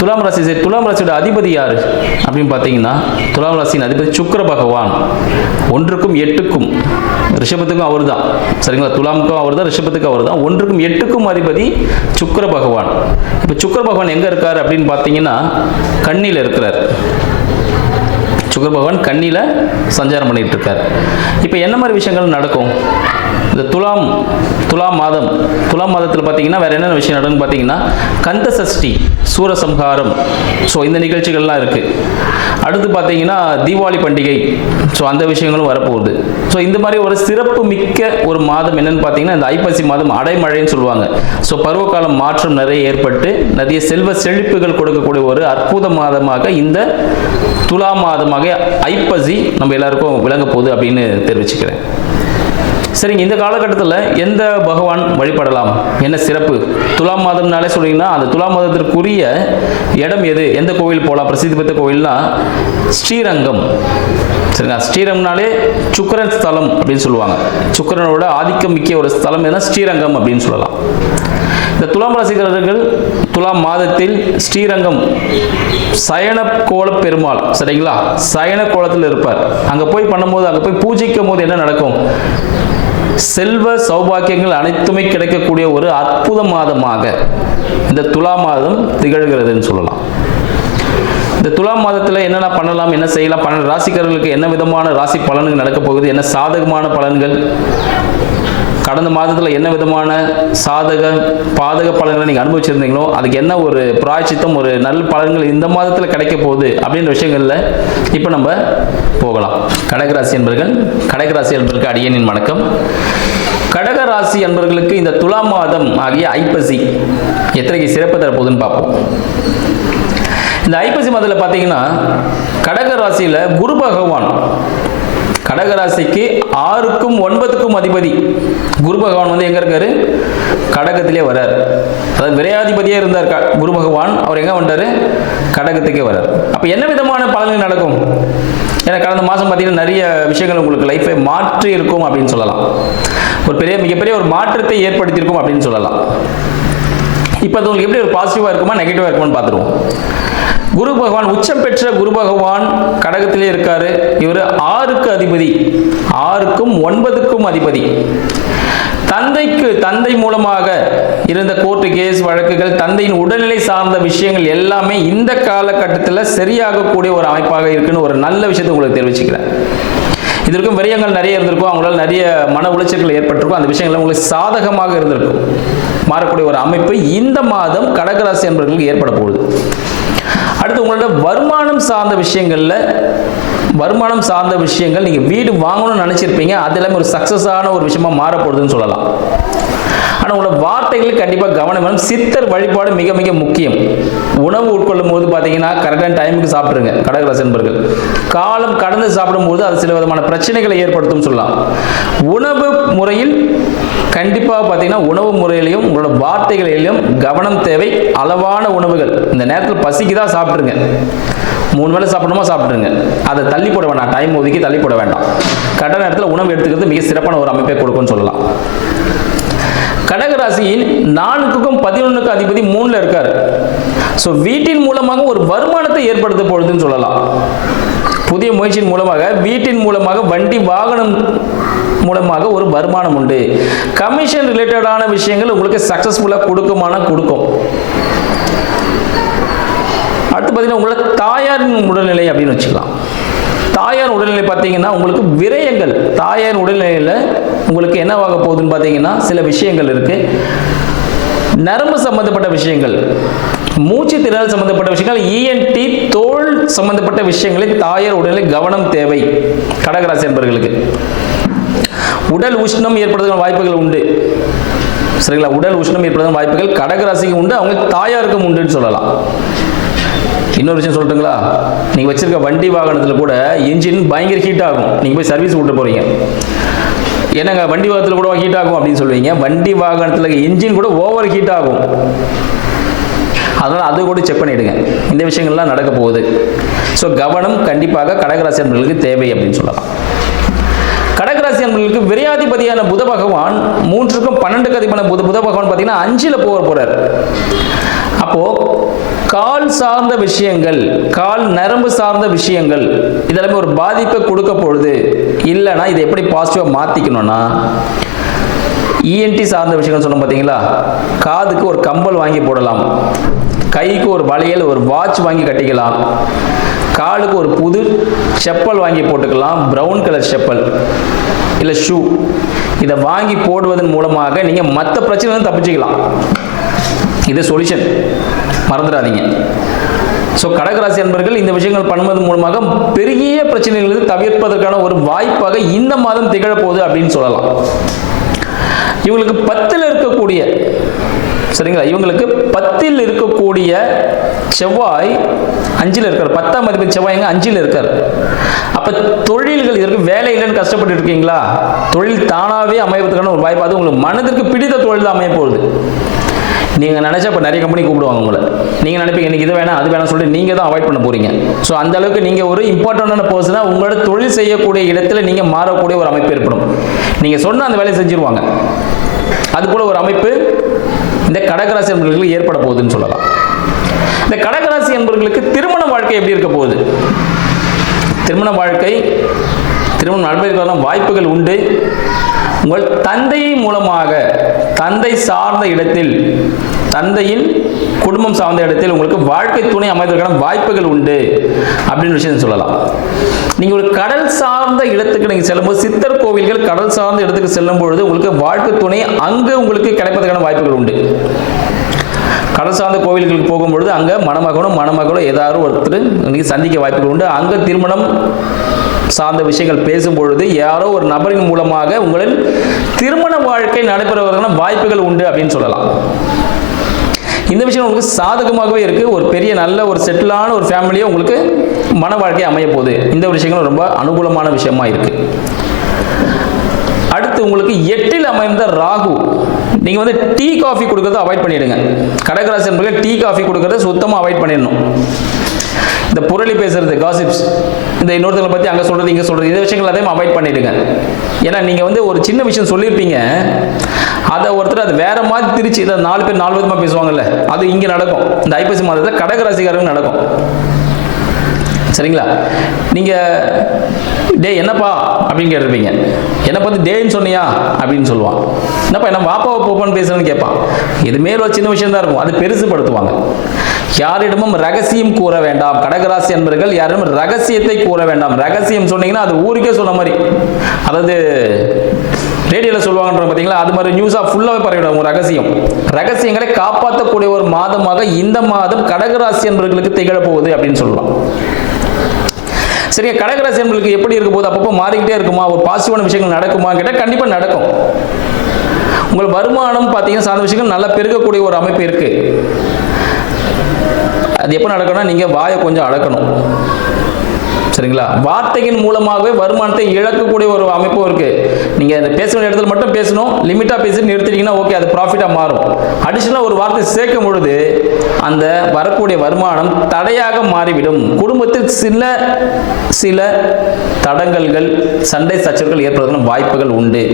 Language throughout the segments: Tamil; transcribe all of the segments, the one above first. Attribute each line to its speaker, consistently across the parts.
Speaker 1: துலாம் ராசி சரி துலாம் ராசியோட அதிபதி யார் அப்படின்னு பார்த்தீங்கன்னா துலாம் ராசியின் அதிபதி சுக்கர பகவான் ஒன்றுக்கும் எட்டுக்கும் ரிஷபத்துக்கும் அவர் தான் சரிங்களா துலாமுக்கும் அவர் தான் ரிஷபத்துக்கும் அவர் தான் ஒன்றுக்கும் எட்டுக்கும் அதிபதி சுக்கர பகவான் இப்போ சுக்கர பகவான் எங்கே இருக்கார் அப்படின்னு பார்த்தீங்கன்னா கண்ணியில் இருக்கிறார் சுக்கர பகவான் கண்ணியில் சஞ்சாரம் பண்ணிகிட்டு இருக்கார் இப்போ என்ன மாதிரி விஷயங்கள் நடக்கும் இந்த துலாம் துலாம் மாதம் துலாம் மாதத்தில் பார்த்தீங்கன்னா வேறு என்னென்ன விஷயம் நடக்குன்னு பார்த்தீங்கன்னா கந்த சஷ்டி சூரசம்ஹாரம் ஸோ இந்த நிகழ்ச்சிகள்லாம் இருக்குது அடுத்து பார்த்தீங்கன்னா தீபாவளி பண்டிகை ஸோ அந்த விஷயங்களும் வரப்போகுது ஸோ இந்த மாதிரி ஒரு சிறப்பு மிக்க ஒரு மாதம் என்னென்னு பார்த்தீங்கன்னா இந்த ஐப்பசி மாதம் அடைமழைன்னு சொல்லுவாங்க ஸோ பருவகாலம் மாற்றம் நிறைய ஏற்பட்டு நிறைய செல்வ செழிப்புகள் கொடுக்கக்கூடிய ஒரு அற்புத மாதமாக இந்த துலா மாதமாக ஆக ஐப்பசி நம்ம எல்லாருக்கும் விளங்க போகுது அப்படின்னு தெரிவிச்சுக்கிறேன் சரிங்க இந்த காலகட்டத்தில் எந்த பகவான் வழிபடலாம் என்ன சிறப்பு துலாம் மாதம்னாலே சொன்னீங்கன்னா அந்த துலாம் மாதத்திற்குரிய இடம் எது எந்த கோவில் போகலாம் பிரசித்தி பெற்ற கோவில்னா ஸ்ரீரங்கம் சரிங்களா ஸ்ரீரங்கம்னாலே சுக்கரன் ஸ்தலம் அப்படின்னு சொல்லுவாங்க சுக்கரனோட ஆதிக்கம் மிக்க ஒரு ஸ்தலம் எதுனா ஸ்ரீரங்கம் அப்படின்னு சொல்லலாம் இந்த துலாம் ராசிக்காரர்கள் துலாம் மாதத்தில் ஸ்ரீரங்கம் சயன கோல பெருமாள் சரிங்களா சயன கோலத்தில் இருப்பார் அங்கே போய் பண்ணும்போது அங்கே போய் பூஜிக்கும் போது என்ன நடக்கும் செல்வ சௌபாக்கியங்கள் அனைத்துமே கிடைக்கக்கூடிய ஒரு அற்புத மாதமாக இந்த துலா மாதம் திகழ்கிறதுன்னு சொல்லலாம் இந்த துலா மாதத்தில் என்னென்ன பண்ணலாம் என்ன செய்யலாம் பன்னெண்டு ராசிக்காரர்களுக்கு என்ன விதமான ராசி பலன்கள் நடக்கப் போகுது என்ன சாதகமான பலன்கள் கடந்த மாதத்தில் என்ன விதமான சாதக பாதக பலன்களை நீங்கள் அனுபவிச்சிருந்தீங்களோ அதுக்கு என்ன ஒரு பிராய்ச்சித்தம் ஒரு நல்ல பலன்கள் இந்த மாதத்தில் கிடைக்க போகுது அப்படின்ற விஷயங்களில் இப்போ நம்ம போகலாம் கடகராசி என்பர்கள் கடகராசி என்பதற்கு அடியனின் வணக்கம் கடகராசி என்பர்களுக்கு இந்த துலா மாதம் ஆகிய ஐப்பசி எத்தனைக்கு சிறப்பு தரப்போகுதுன்னு பார்ப்போம் இந்த ஐப்பசி மாதத்தில் பார்த்தீங்கன்னா கடக ராசியில் குரு பகவான் கடகராசிக்கு ஆறுக்கும் ஒன்பதுக்கும் அதிபதி குரு பகவான் வந்து எங்கே இருக்காரு கடகத்திலே வரார் அதாவது விரையாதிபதியே இருந்தார் குரு பகவான் அவர் எங்கே வந்தார் கடகத்துக்கே வரார் அப்போ என்ன விதமான பலன்கள் நடக்கும் ஏன்னா கடந்த மாதம் பார்த்தீங்கன்னா நிறைய விஷயங்கள் உங்களுக்கு லைஃப்பை மாற்றி இருக்கும் அப்படின்னு சொல்லலாம் ஒரு பெரிய மிகப்பெரிய ஒரு மாற்றத்தை ஏற்படுத்தியிருக்கும் அப்படின்னு சொல்லலாம் இப்போ அது உங்களுக்கு எப்படி ஒரு பாசிட்டிவாக இருக்குமா நெகட்டிவாக இருக்குமான்னு பார்த்துருவோம் குரு பகவான் உச்சம் பெற்ற குரு பகவான் கடகத்திலே இருக்காரு இவர் ஆறுக்கு அதிபதி ஆறுக்கும் ஒன்பதுக்கும் அதிபதி தந்தைக்கு தந்தை மூலமாக இருந்த கோர்ட்டு கேஸ் வழக்குகள் தந்தையின் உடல்நிலை சார்ந்த விஷயங்கள் எல்லாமே இந்த காலகட்டத்தில் சரியாகக்கூடிய ஒரு அமைப்பாக இருக்குன்னு ஒரு நல்ல விஷயத்தை உங்களுக்கு தெரிவிச்சுக்கிறேன் இதற்கும் விரயங்கள் நிறைய இருந்திருக்கும் அவங்களால் நிறைய மன உளைச்சல்கள் ஏற்பட்டிருக்கும் அந்த விஷயங்கள் உங்களுக்கு சாதகமாக இருந்திருக்கும் மாறக்கூடிய ஒரு அமைப்பு இந்த மாதம் கடகராசி என்பவர்களுக்கு ஏற்பட போகுது அடுத்து உங்களோட வருமானம் சார்ந்த விஷயங்களில் வருமானம் சார்ந்த விஷயங்கள் நீங்கள் வீடு வாங்கணும்னு நினச்சிருப்பீங்க அது எல்லாமே ஒரு சக்ஸஸான ஒரு விஷயமா மாறப்போகுதுன்னு சொல்லலாம் கண்டிப்பாக கவனம் வேணும் சித்தர் வழிபாடு மிக மிக முக்கியம் உணவு உட்கொள்ளும் போது பார்த்தீங்கன்னா கரெக்டான டைமுக்கு சாப்பிடுங்க கடகராசி நண்பர்கள் காலம் கடந்து சாப்பிடும்போது அது சில விதமான பிரச்சனைகளை ஏற்படுத்தும் சொல்லலாம் உணவு முறையில் கண்டிப்பாக பார்த்தீங்கன்னா உணவு முறையிலையும் உங்களோட வார்த்தைகளிலும் கவனம் தேவை அளவான உணவுகள் இந்த நேரத்தில் பசிக்கு தான் சாப்பிடுங்க மூணு வேளை சாப்பிடணுமா சாப்பிட்ருங்க அதை தள்ளி போட வேண்டாம் டைம் ஒதுக்கி தள்ளி போட வேண்டாம் கட்ட நேரத்தில் உணவு எடுத்துக்கிறது மிக சிறப்பான ஒரு அமைப்பை கொடுக்கும்னு சொல்லலாம் கடகராசியில் நான்குக்கும் பதினொன்றுக்கும் அதிபதி மூணுல இருக்கார் ஸோ வீட்டின் மூலமாக ஒரு வருமானத்தை ஏற்படுத்த பொழுதுன்னு சொல்லலாம் புதிய முயற்சியின் மூலமாக வீட்டின் மூலமாக வண்டி வாகனம் மூலமாக ஒரு வருமானம் உண்டு கமிஷன் ரிலேட்டடான விஷயங்கள் உங்களுக்கு சக்சஸ்ஃபுல்லாக கொடுக்குமானா கொடுக்கும் அடுத்து பார்த்தீங்கன்னா உங்களோட தாயாரின் உடல்நிலை அப்படின்னு வச்சுக்கலாம் தாயார் உடல்நிலை பார்த்தீங்கன்னா உங்களுக்கு விரயங்கள் தாயார் உடல்நிலையில் உங்களுக்கு என்னவாக போகுதுன்னு பார்த்தீங்கன்னா சில விஷயங்கள் இருக்குது நரம்பு சம்மந்தப்பட்ட விஷயங்கள் மூச்சு திறல் சம்பந்தப்பட்ட விஷயங்கள் இஎன்டி e தோல் சம்பந்தப்பட்ட விஷயங்களில் தாயார் உடலில் கவனம் தேவை கடகராசி என்பவர்களுக்கு உடல் உஷ்ணம் ஏற்படுவதற்கான வாய்ப்புகள் உண்டு சரிங்களா உடல் உஷ்ணம் ஏற்படுவதற்கான வாய்ப்புகள் கடகராசிக்கும் உண்டு அவங்க தாயாருக்கும் உண்டுன்னு சொல்லலாம் இன்னொரு விஷயம் சொல்லட்டுங்களா நீங்கள் வச்சிருக்க வண்டி வாகனத்தில் கூட இன்ஜின் பயங்கர ஹீட் ஆகும் நீங்கள் போய் சர்வீஸ் விட்டு போகிறீங்க என்னங்க வண்டி வாகனத்தில் கூட ஹீட் ஆகும் அப்படின்னு சொல்லுவீங்க வண்டி வாகனத்தில் இன்ஜின் கூட ஓவர் ஹீட் ஆகும் அதனால் அது கூட செக் பண்ணிவிடுங்க இந்த விஷயங்கள்லாம் நடக்க போகுது ஸோ கவனம் கண்டிப்பாக கடகராசி அன்பர்களுக்கு தேவை அப்படின்னு சொல்லலாம் கடகராசி அன்பர்களுக்கு விரையாதிபதியான புத பகவான் மூன்றுக்கும் பன்னெண்டு கதிப்பான புத புத பகவான் பார்த்தீங்கன்னா அஞ்சில் போக போகிறார் அப்போது கால் சார்ந்த விஷயங்கள் கால் நரம்பு சார்ந்த விஷயங்கள் இதெல்லாமே ஒரு பாதிப்பை கொடுக்க பொழுது இல்லைன்னா இதை எப்படி பாசிட்டிவாக மாற்றிக்கணும்னா இஎன்டி e சார்ந்த விஷயங்கள் சொன்னோம் பார்த்தீங்களா காதுக்கு ஒரு கம்பல் வாங்கி போடலாம் கைக்கு ஒரு வளையல் ஒரு வாட்ச் வாங்கி கட்டிக்கலாம் காலுக்கு ஒரு புது செப்பல் வாங்கி போட்டுக்கலாம் ப்ரௌன் கலர் செப்பல் இல்லை ஷூ இதை வாங்கி போடுவதன் மூலமாக நீங்கள் மற்ற பிரச்சனை தப்பிச்சுக்கலாம் இது சொல்யூஷன் மறந்துடாதீங்க ஸோ கடகராசி அன்பர்கள் இந்த விஷயங்கள் பண்ணுவதன் மூலமாக பெரிய பிரச்சனைகளிலிருந்து தவிர்ப்பதற்கான ஒரு வாய்ப்பாக இந்த மாதம் திகழப்போகுது அப்படின்னு சொல்லலாம் இவங்களுக்கு பத்தில் இருக்கக்கூடிய சரிங்களா இவங்களுக்கு பத்தில் இருக்கக்கூடிய செவ்வாய் அஞ்சில் இருக்கார் பத்தாம் மதிப்பு செவ்வாய் எங்க அஞ்சில் இருக்கார் அப்போ தொழில்கள் இதற்கு வேலை இல்லைன்னு கஷ்டப்பட்டு இருக்கீங்களா தொழில் தானாகவே அமைவதற்கான ஒரு வாய்ப்பு அது உங்களுக்கு மனதிற்கு பிடித்த தொழில் தான் அமைய போகுது நீங்கள் நினச்சா இப்போ நிறைய கம்பெனி கூப்பிடுவாங்க உங்களை நீங்கள் நினைப்பீங்க எனக்கு இது வேணாம் அது வேணாம் சொல்லிட்டு நீங்கள் தான் அவாய்ட் பண்ண போகிறீங்க ஸோ அந்த அளவுக்கு நீங்கள் ஒரு இம்பார்ட்டண்டான பர்சனாக உங்களோட தொழில் செய்யக்கூடிய இடத்துல நீங்கள் மாறக்கூடிய ஒரு அமைப்பு ஏற்படும் நீங்கள் சொன்னால் அந்த வேலையை செஞ்சுருவாங்க அது கூட ஒரு அமைப்பு இந்த கடகராசி என்பவர்களுக்கு ஏற்பட போகுதுன்னு சொல்லலாம் இந்த கடகராசி நண்பர்களுக்கு திருமண வாழ்க்கை எப்படி இருக்க போகுது திருமண வாழ்க்கை திருமணம் நடைபெறுவதற்கான வாய்ப்புகள் உண்டு உங்கள் தந்தை மூலமாக தந்தை சார்ந்த இடத்தில் தந்தையின் குடும்பம் சார்ந்த இடத்தில் உங்களுக்கு வாழ்க்கை துணை அமைவதற்கான வாய்ப்புகள் உண்டு அப்படின்னு விஷயம் சொல்லலாம் நீங்கள் ஒரு கடல் சார்ந்த இடத்துக்கு நீங்கள் செல்லும்போது சித்தர் கோவில்கள் கடல் சார்ந்த இடத்துக்கு செல்லும் பொழுது உங்களுக்கு வாழ்க்கை துணை அங்கு உங்களுக்கு கிடைப்பதற்கான வாய்ப்புகள் உண்டு கடல் சார்ந்த கோவில்களுக்கு போகும்பொழுது அங்கே மணமகனும் மணமகளும் ஏதாவது ஒருத்தர் இன்னைக்கு சந்திக்க வாய்ப்புகள் உண்டு அங்கே திருமணம் சார்ந்த விஷயங்கள் பேசும்பொழுது யாரோ ஒரு நபரின் மூலமாக உங்களின் திருமண வாழ்க்கை நடைபெறுவதற்கான வாய்ப்புகள் உண்டு அப்படின்னு சொல்லலாம் இந்த விஷயம் உங்களுக்கு சாதகமாகவே இருக்குது ஒரு பெரிய நல்ல ஒரு செட்டிலான ஒரு ஃபேமிலியை உங்களுக்கு மன வாழ்க்கை அமைய போகுது இந்த விஷயங்கள் ரொம்ப அனுகூலமான விஷயமா இருக்குது அடுத்து உங்களுக்கு எட்டில் அமைந்த ராகு நீங்கள் வந்து டீ காஃபி கொடுக்கறத அவாய்ட் பண்ணிடுங்க கடகராசி நண்பர்கள் டீ காஃபி கொடுக்கறத சுத்தமாக அவாய்ட் பண்ணிடணும் இந்த புரளி பேசுறது காசிப்ஸ் இந்த இன்னொருத்தங்களை பற்றி அங்கே சொல்கிறது இங்கே சொல்கிறது இந்த விஷயங்கள் அதையும் அவாய்ட் பண்ணிவிடுங்க ஏன்னா நீங்கள் வந்து ஒரு சின்ன விஷயம் சொல்லியிருப்பீங்க அதை ஒருத்தர் அது வேற மாதிரி திருச்சி இதை நாலு பேர் நாலு விதமாக பேசுவாங்கல்ல அது இங்கே நடக்கும் இந்த ஐப்பசி மாதத்தில் கடகராசிக்காரங்க நடக்கும் சரிங்களா நீங்கள் டே என்னப்பா அப்படின்னு கேட்டிருப்பீங்க என்னை பார்த்து டேன்னு சொன்னியா அப்படின்னு சொல்லுவான் என்னப்பா என்ன வாப்பா போப்பான்னு பேசுறேன்னு கேட்பான் இது மேல் ஒரு சின்ன விஷயம் தான் இருக்கும் அது பெருசுப்படுத்துவாங்க யாரிடமும் ரகசியம் கூற வேண்டாம் கடகராசி அன்பர்கள் யாரும் ரகசியத்தை கூற வேண்டாம் ரகசியம் சொன்னீங்கன்னா அது ஊருக்கே சொன்ன மாதிரி அதாவது ரேடியோவில் சொல்லுவாங்கன்ற பார்த்தீங்களா அது மாதிரி நியூஸாக ஃபுல்லாகவே பரவிடும் ரகசியம் ரகசியங்களை காப்பாற்றக்கூடிய ஒரு மாதமாக இந்த மாதம் கடகராசி என்பவர்களுக்கு திகழப்போகுது அப்படின்னு சொல்லலாம் சரியா கடகராசி நண்பர்களுக்கு எப்படி இருக்கும் போது அப்பப்போ மாறிக்கிட்டே இருக்குமா ஒரு பாசிட்டிவான விஷயங்கள் நடக்குமா கேட்டால் கண்டிப்பாக நடக்கும் உங்கள் வருமானம் பார்த்தீங்கன்னா சார்ந்த விஷயங்கள் நல்லா பெருகக்கூடிய ஒரு அமைப்பு இருக்குது அது எப்போ நடக்கணும்னா நீங்கள் வாயை கொஞ்சம் அடக்கணும் சரிங்களா வார்த்தையின் மூலமாகவே வருமானத்தை இழக்கக்கூடிய ஒரு அமைப்பும் இருக்குது நீங்கள் அந்த பேச வேண்டிய இடத்துல மட்டும் பேசணும் லிமிட்டாக பேசிட்டு நிறுத்திட்டீங்கன்னா ஓகே அது ப்ராஃபிட்டாக மாறும் அடிஷ்னலாக ஒரு வார்த்தை சேர்க்கும் பொழுது அந்த வரக்கூடிய வருமானம் தடையாக மாறிவிடும் குடும்பத்தில் சில சில தடங்கல்கள் சண்டை சச்சரவுகள் ஏற்படுவதற்கு வாய்ப்புகள் உண்டு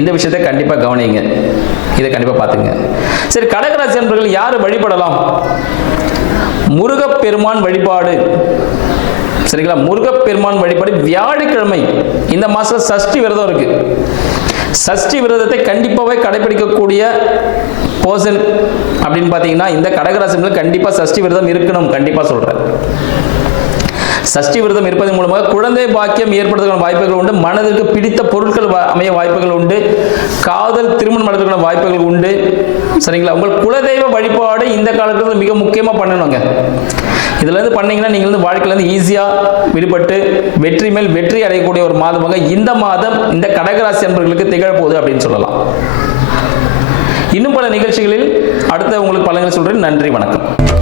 Speaker 1: இந்த விஷயத்தை கண்டிப்பாக கவனிங்க இதை கண்டிப்பாக பார்த்துங்க சரி கடகராசி என்பர்கள் யார் வழிபடலாம் முருகப்பெருமான் வழிபாடு சரிங்களா முருகப்பெருமான் வழிபாடு வியாழக்கிழமை இந்த மாதம் சஷ்டி விரதம் இருக்கு சஷ்டி விரதத்தை கண்டிப்பாகவே கடைபிடிக்கக்கூடிய போசன் அப்படின்னு பார்த்தீங்கன்னா இந்த கடகராசிகளுக்கு கண்டிப்பாக சஷ்டி விரதம் இருக்கணும் கண்டிப்பாக சொல்கிறேன் சஷ்டி விரதம் இருப்பதன் மூலமாக குழந்தை பாக்கியம் ஏற்படுவதற்கான வாய்ப்புகள் உண்டு மனதிற்கு பிடித்த பொருட்கள் அமைய வாய்ப்புகள் உண்டு காதல் திருமணம் நடத்துக்கான வாய்ப்புகள் உண்டு சரிங்களா உங்கள் குலதெய்வ வழிபாடு இந்த காலத்தில் மிக முக்கியமாக பண்ணணுங்க இதுலேருந்து பண்ணீங்கன்னா நீங்கள் வந்து வாழ்க்கையிலேருந்து ஈஸியாக விடுபட்டு வெற்றி மேல் வெற்றி அடையக்கூடிய ஒரு மாதமாக இந்த மாதம் இந்த கடகராசி அன்பர்களுக்கு திகழப்போகுது அப்படின்னு சொல்லலாம் இன்னும் பல நிகழ்ச்சிகளில் அடுத்த உங்களுக்கு பலங்களை சொல்றேன் நன்றி வணக்கம்